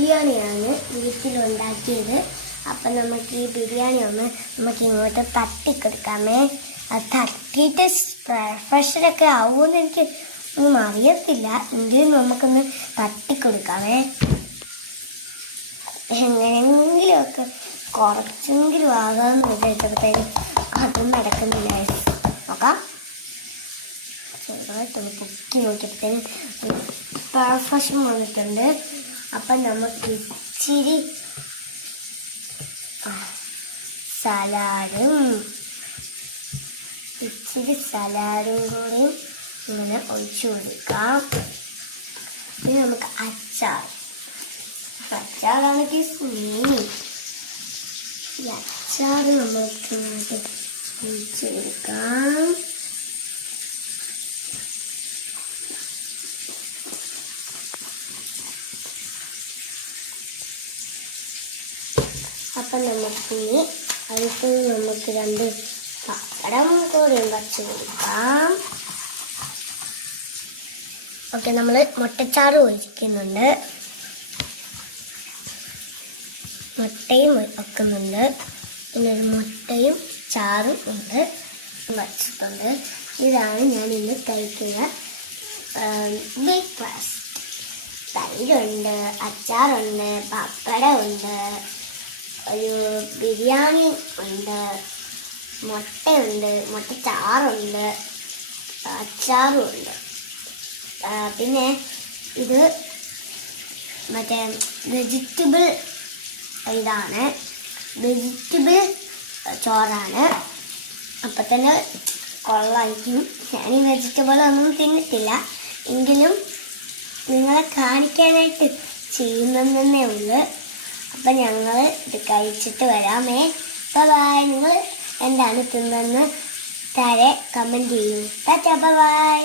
ബിരിയാണിയാണ് വീട്ടിലുണ്ടാക്കിയത്. അപ്പം നമുക്ക് ഈ ബിരിയാണി നമുക്ക് ഇങ്ങോട്ട് തട്ടിക്കൊടുക്കാമേ. അത് തട്ടിയിട്ട് പ്രഷറൊക്കെ ആവുമെന്ന് എനിക്ക് ഒന്നും അറിയത്തില്ല. എങ്കിലും നമുക്കൊന്ന് തട്ടിക്കൊടുക്കാമേ. എങ്ങനെയെങ്കിലുമൊക്കെ കുറച്ചെങ്കിലും ആകാമെന്ന് വിചാരിച്ചപ്പോഴത്തേക്കും അതും നടക്കുന്നില്ല. നോക്കാം, ചെറുതായിട്ടൊന്ന് പൊക്കി നോക്കിയപ്പോഴത്തേനും പെർഫെക്ഷൻ വന്നിട്ടുണ്ട്. അപ്പം നമുക്ക് ഇച്ചിരി സലാഡും കൂടിയും ഇങ്ങനെ ഒഴിച്ചു കൊടുക്കാം. പിന്നെ നമുക്ക് അച്ചാറാണ് മെയിൻ. ഈ അച്ചാർ നമുക്ക് ഇങ്ങോട്ട് ഒഴിച്ചു കൊടുക്കാം. അപ്പം നമുക്കിനി അടുത്ത് നമുക്ക് 2 പപ്പടം കൂടിയും വച്ച് കൊടുക്കാം. ഓക്കെ, നമ്മൾ മുട്ടച്ചാറ് ഒഴിക്കുന്നുണ്ട്, മുട്ടയും വെക്കുന്നുണ്ട്. പിന്നെ ഒരു മുട്ടയും ചാറും ഉണ്ട് വച്ചിട്ടുണ്ട്. ഇതാണ് ഞാൻ ഇന്ന് കഴിക്കുന്ന ബ്രേക്ക്ഫാസ്റ്റ്. തൈരുണ്ട്, അച്ചാറുണ്ട്, പപ്പടമുണ്ട്, ഒരു ബിരിയാണി ഉണ്ട്, മുട്ടയുണ്ട്, മുട്ടച്ചാറുണ്ട്, അച്ചാറും ഉണ്ട്. പിന്നെ ഇത് മറ്റേ വെജിറ്റബിൾ ചോറാണ്. അപ്പം തന്നെ കൊള്ളായിരിക്കും. ഞാൻ ഈ വെജിറ്റബിളൊന്നും തിന്നിട്ടില്ല, എങ്കിലും നിങ്ങളെ കാണിക്കാനായിട്ട് ചെയ്യുന്നതന്നെ ഉള്ളു. അപ്പം ഞങ്ങൾ ഇത് കഴിച്ചിട്ട് വരാമേ. ബൈ. നിങ്ങൾ എന്താണ് തിന്നെന്ന് താഴെ കമൻറ്റ് ചെയ്യൂ. ടാറ്റാ, ബൈ.